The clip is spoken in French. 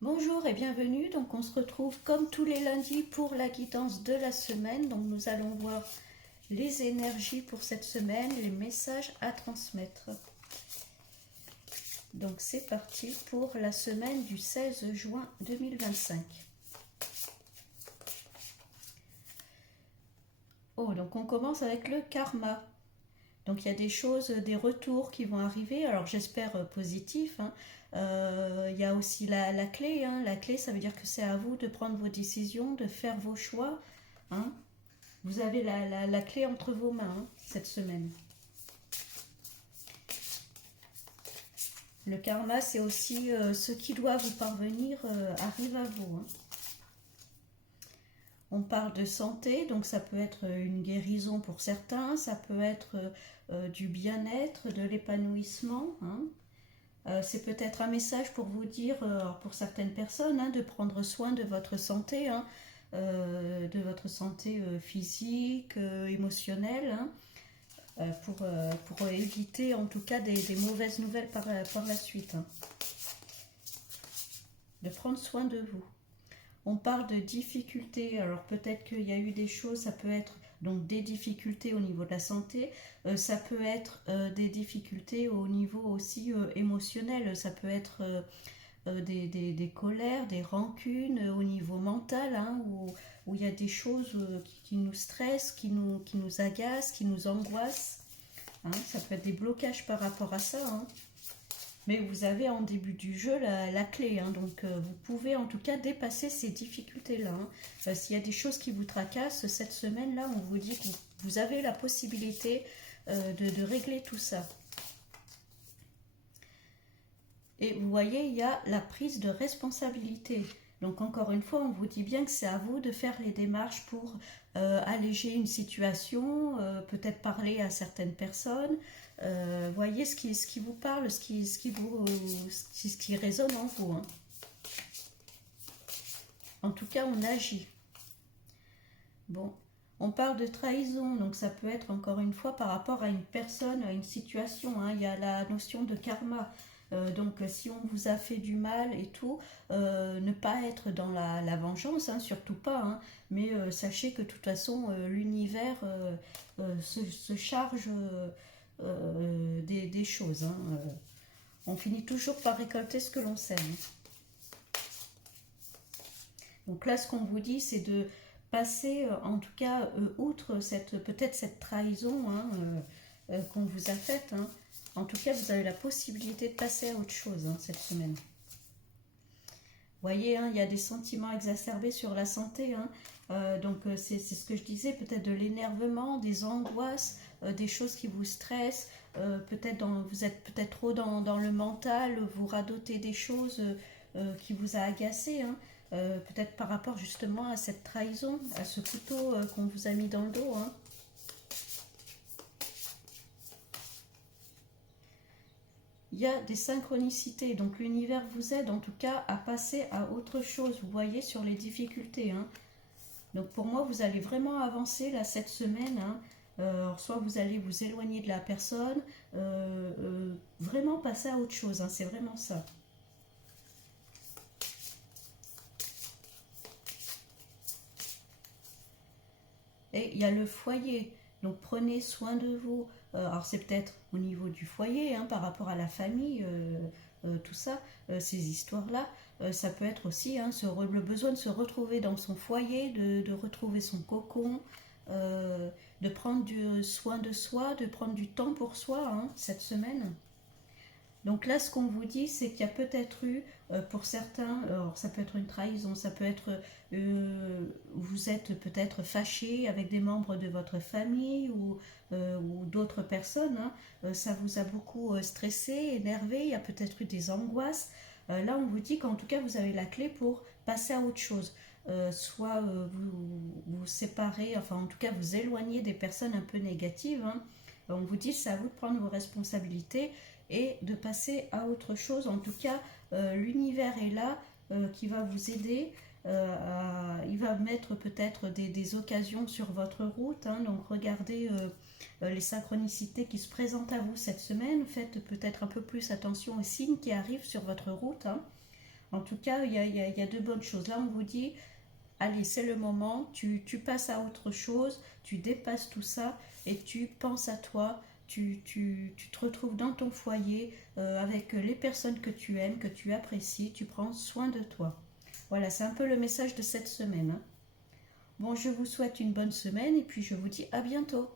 Bonjour et bienvenue, donc on se retrouve comme tous les lundis pour la guidance de la semaine. Donc nous allons voir les énergies pour cette semaine, les messages à transmettre. Donc c'est parti pour la semaine du 16 juin 2025. Oh, donc on commence avec le karma. Donc il y a des choses, des retours qui vont arriver, alors j'espère positifs, hein. Il y a aussi la clé, hein. La clé, ça veut dire que c'est à vous de prendre vos décisions, de faire vos choix, hein. Vous avez la clé entre vos mains, hein, cette semaine. Le karma, c'est aussi ce qui doit vous parvenir arrive à vous, hein. On parle de santé, donc ça peut être une guérison pour certains, ça peut être du bien-être, de l'épanouissement, hein. C'est peut-être un message pour vous dire, pour certaines personnes, hein, de prendre soin de votre santé, hein, physique, émotionnelle, hein, pour éviter en tout cas des mauvaises nouvelles par la suite, hein. De prendre soin de vous. On parle de difficultés, alors peut-être qu'il y a eu des choses, ça peut être donc des difficultés au niveau de la santé, ça peut être des difficultés au niveau aussi émotionnel, ça peut être des colères, des rancunes au niveau mental, hein, où il y a des choses qui nous stressent, qui nous agacent, qui nous angoissent, hein. Ça peut être des blocages par rapport à ça, hein. Mais vous avez en début du jeu la clé, hein, donc vous pouvez en tout cas dépasser ces difficultés-là, hein. S'il y a des choses qui vous tracassent cette semaine-là, on vous dit que vous avez la possibilité de régler tout ça. Et vous voyez, il y a la prise de responsabilité. Donc encore une fois, on vous dit bien que c'est à vous de faire les démarches pour alléger une situation, peut-être parler à certaines personnes. Voyez ce qui vous parle, ce qui résonne en vous, hein. En tout cas, on agit. Bon, on parle de trahison, donc ça peut être encore une fois par rapport à une personne, à une situation, hein. Il y a la notion de karma. Donc si on vous a fait du mal et tout, ne pas être dans la vengeance, hein, surtout pas, hein, mais sachez que de toute façon l'univers se charge des choses, hein. On finit toujours par récolter ce que l'on sème. Donc là, ce qu'on vous dit, c'est de passer, en tout cas, outre peut-être cette trahison, hein, qu'on vous a faite, hein. En tout cas, vous avez la possibilité de passer à autre chose, hein, cette semaine. Vous voyez, hein, il y a des sentiments exacerbés sur la santé, hein. Donc c'est ce que je disais, peut-être de l'énervement, des angoisses, des choses qui vous stressent, vous êtes peut-être trop dans le mental, vous radotez des choses qui vous a agacé, hein. Peut-être par rapport justement à cette trahison, à ce couteau qu'on vous a mis dans le dos, hein. Il y a des synchronicités, donc l'univers vous aide en tout cas à passer à autre chose, vous voyez, sur les difficultés, hein. Donc pour moi, vous allez vraiment avancer là cette semaine, hein. Alors soit vous allez vous éloigner de la personne, vraiment passer à autre chose, hein, c'est vraiment ça. Et il y a le foyer, donc prenez soin de vous. Alors c'est peut-être au niveau du foyer, hein, par rapport à la famille, tout ça, ces histoires-là. Ça peut être aussi, hein, le besoin de se retrouver dans son foyer, de retrouver son cocon, de prendre soin de soi, de prendre du temps pour soi, hein, cette semaine. Donc là, ce qu'on vous dit, c'est qu'il y a peut-être eu, pour certains, alors ça peut être une trahison, ça peut être, vous êtes peut-être fâché avec des membres de votre famille ou d'autres personnes, hein. Ça vous a beaucoup stressé, énervé, il y a peut-être eu des angoisses. Là, on vous dit qu'en tout cas, vous avez la clé pour passer à autre chose. Soit vous séparez, enfin en tout cas vous éloignez des personnes un peu négatives, hein. On vous dit c'est à vous de prendre vos responsabilités et de passer à autre chose. En tout cas, l'univers est là, qui va vous aider. Il va mettre peut-être des occasions sur votre route, hein. Donc regardez les synchronicités qui se présentent à vous cette semaine. Faites peut-être un peu plus attention aux signes qui arrivent sur votre route, hein. En tout cas, il y a de bonnes choses. Là, on vous dit, allez, c'est le moment, tu passes à autre chose, tu dépasses tout ça et tu penses à toi, tu te retrouves dans ton foyer avec les personnes que tu aimes, que tu apprécies, tu prends soin de toi. Voilà, c'est un peu le message de cette semaine, hein. Bon, je vous souhaite une bonne semaine et puis je vous dis à bientôt.